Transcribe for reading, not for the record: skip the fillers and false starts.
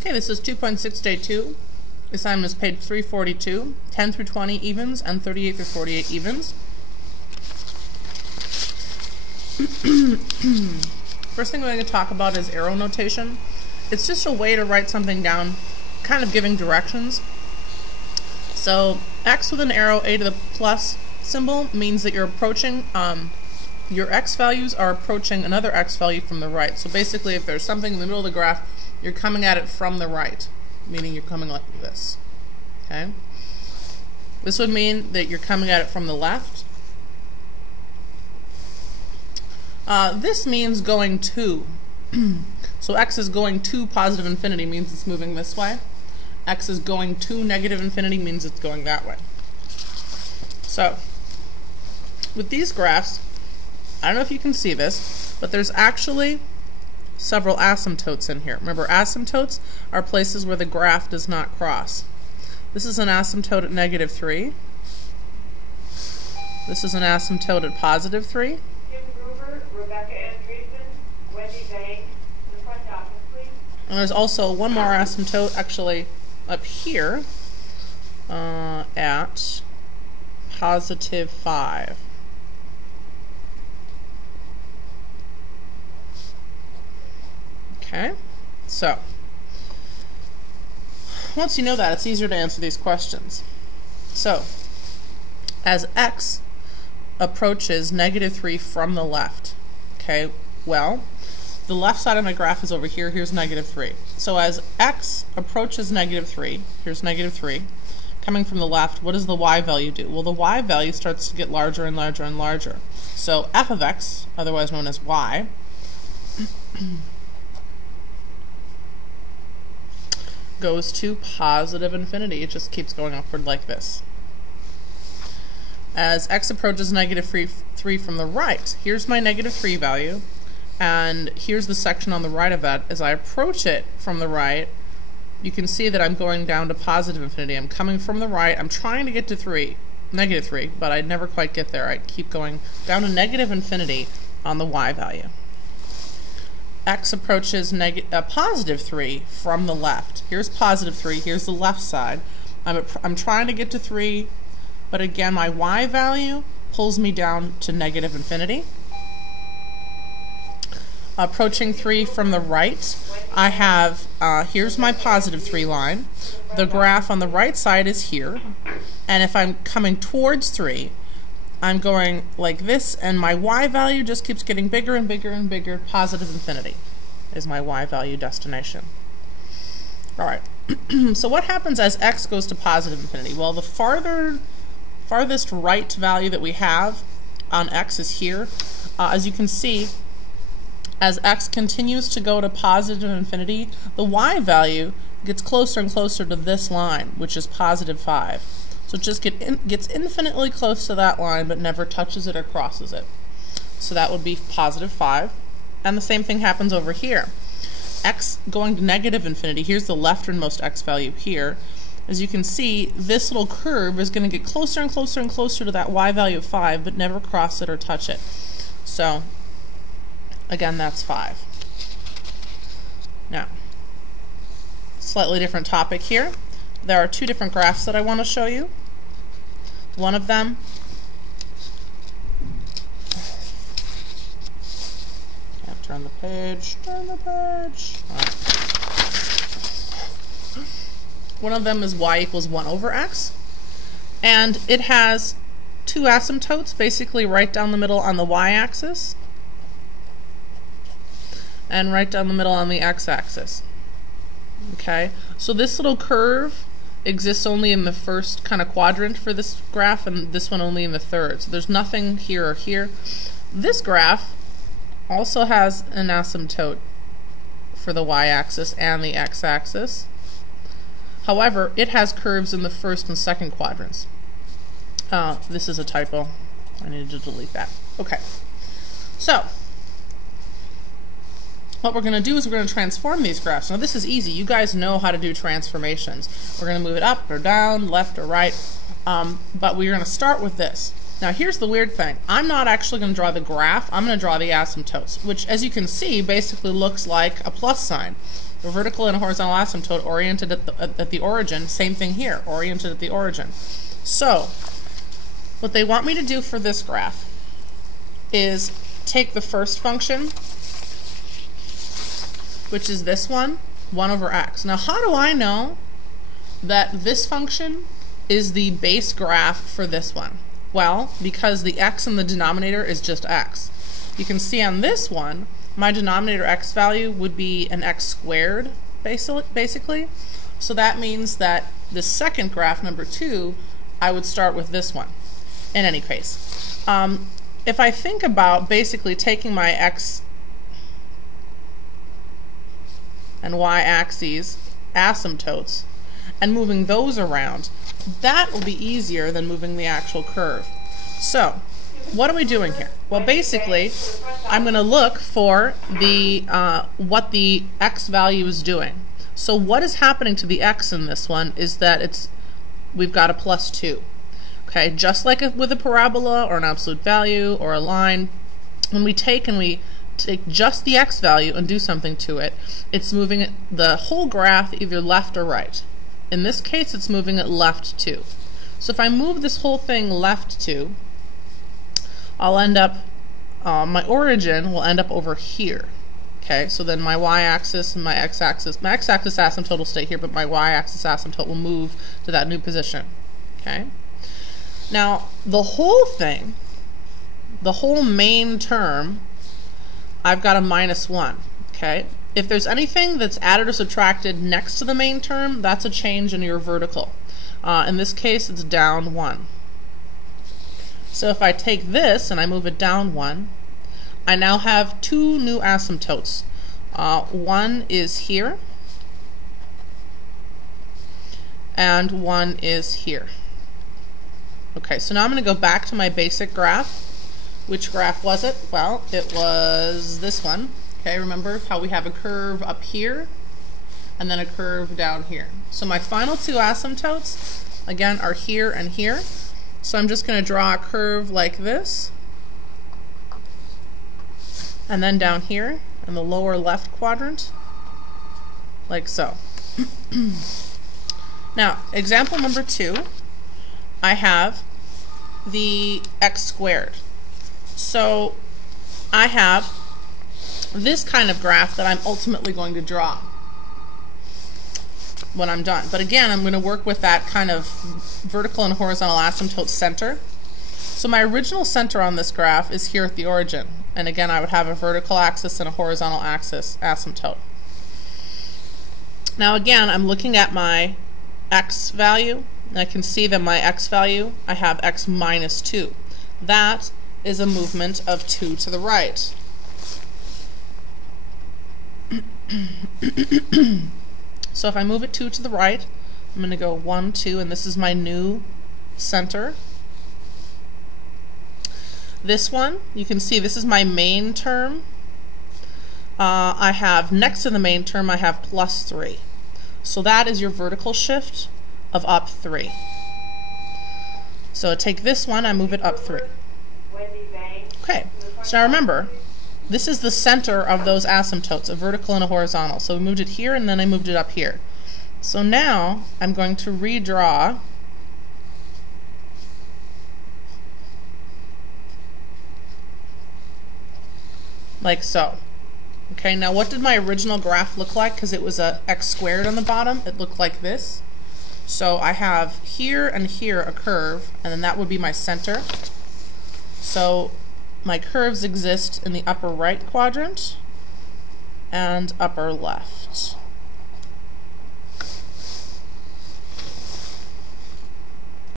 Okay, this is 2.6 day 2. Assignment is page 342, 10 through 20 evens and 38 through 48 evens. First thing we're going to talk about is arrow notation. It's just a way to write something down, kind of giving directions. So x with an arrow, a to the plus symbol, means that you're approaching, your x values are approaching another x value from the right. So basically, if there's something in the middle of the graph, you're coming at it from the right, meaning you're coming like this. Okay? This would mean that you're coming at it from the left. This means going to. So x is going to positive infinity means it's moving this way. X is going to negative infinity means it's going that way. So, with these graphs, I don't know if you can see this, but there's actually several asymptotes in here. Remember, asymptotes are places where the graph does not cross. This is an asymptote at -3. This is an asymptote at +3. Kim Gruber, Rebecca Andreessen, Wendy Vang, the front office, please. And there's also one more asymptote actually up here at +5. Okay, so once you know that, it's easier to answer these questions. So, as x approaches -3 from the left, okay, well, the left side of my graph is over here, here's -3. So as x approaches -3, here's -3, coming from the left, what does the y value do? Well, the y value starts to get larger and larger and larger. So f of x, otherwise known as y, goes to positive infinity. It just keeps going upward like this. As x approaches -3 from the right, here's my -3 value, and here's the section on the right of that. As I approach it from the right, you can see that I'm going down to positive infinity. I'm coming from the right. I'm trying to get to -3, but I'd never quite get there. I'd keep going down to negative infinity on the y value. X approaches +3 from the left. Here's +3, here's the left side. I'm trying to get to 3, but again, my y value pulls me down to negative infinity. Approaching 3 from the right, I have, here's my +3 line. The graph on the right side is here, and if I'm coming towards 3, I'm going like this, and my y value just keeps getting bigger and bigger and bigger. Positive infinity is my y value destination. Alright, so what happens as x goes to positive infinity? Well, the farthest right value that we have on x is here. As you can see, as x continues to go to positive infinity, the y value gets closer and closer to this line, which is +5. So it just gets infinitely close to that line, but never touches it or crosses it. So that would be +5. And the same thing happens over here. X going to negative infinity, here's the lefternmost x value here. As you can see, this little curve is going to get closer and closer and closer to that y value of 5, but never cross it or touch it. So, again, that's 5. Now, slightly different topic here. There are two different graphs that I want to show you. One of them can't turn the page. Turn the page. Right. One of them is y equals 1/x, and it has two asymptotes, basically right down the middle on the y-axis and right down the middle on the x-axis. Okay, so this little curve exists only in the first kind of quadrant for this graph, and this one only in the third. So there's nothing here or here. This graph also has an asymptote for the y-axis and the x-axis. However, it has curves in the first and second quadrants. This is a typo. I needed to delete that. Okay, so what we're going to do is we're going to transform these graphs. Now this is easy. You guys know how to do transformations. We're going to move it up or down, left or right, but we're going to start with this. Now here's the weird thing. I'm not actually going to draw the graph. I'm going to draw the asymptotes, which as you can see basically looks like a plus sign. A vertical and a horizontal asymptote oriented at the origin. Same thing here, oriented at the origin. So what they want me to do for this graph is take the first function, which is this one, 1 over x. Now how do I know that this function is the base graph for this one? Well, because the x in the denominator is just x. You can see on this one, my denominator x value would be an x squared, basically. So that means that the second graph, number 2, I would start with this one, in any case. If I think about basically taking my x and y axes, asymptotes, and moving those around, that will be easier than moving the actual curve. So what are we doing here? Well, basically, I'm going to look for the what the x value is doing. So what is happening to the x in this one is that we've got a +2. Okay, just like with a parabola or an absolute value or a line, when we take just the x value and do something to it, it's moving the whole graph either left or right. In this case, it's moving it left 2. So if I move this whole thing left 2, I'll end up, my origin will end up over here. Okay, so then my y-axis and my x-axis asymptote will stay here, but my y-axis asymptote will move to that new position. Okay. Now, the whole thing, the whole main term, I've got a -1. Okay. If there's anything that's added or subtracted next to the main term, that's a change in your vertical. In this case, it's down 1. So if I take this and I move it down 1, I now have 2 new asymptotes. One is here, and one is here. Okay, so now I'm going to go back to my basic graph. Which graph was it? Well, it was this one. Okay, remember how we have a curve up here and then a curve down here. So my final 2 asymptotes, again, are here and here. So I'm just going to draw a curve like this, and then down here in the lower left quadrant, like so. Now, example number 2, I have the x squared. So I have this kind of graph that I'm ultimately going to draw when I'm done. But again, I'm going to work with that kind of vertical and horizontal asymptote center. So my original center on this graph is here at the origin. And again, I would have a vertical axis and a horizontal axis asymptote. Now again, I'm looking at my x value, and I can see that my x value, I have x -2. That is a movement of 2 to the right. So if I move it 2 to the right, I'm going to go 1, 2, and this is my new center. This one, you can see this is my main term. I have, next to the main term, I have +3. So that is your vertical shift of up 3. So I take this one, I move it up 3. Okay, so now remember, this is the center of those asymptotes, a vertical and a horizontal. So we moved it here and then I moved it up here. So now I'm going to redraw like so. Okay, now what did my original graph look like? Because it was a x squared on the bottom, it looked like this. So I have here and here a curve, and then that would be my center. So my curves exist in the upper right quadrant and upper left.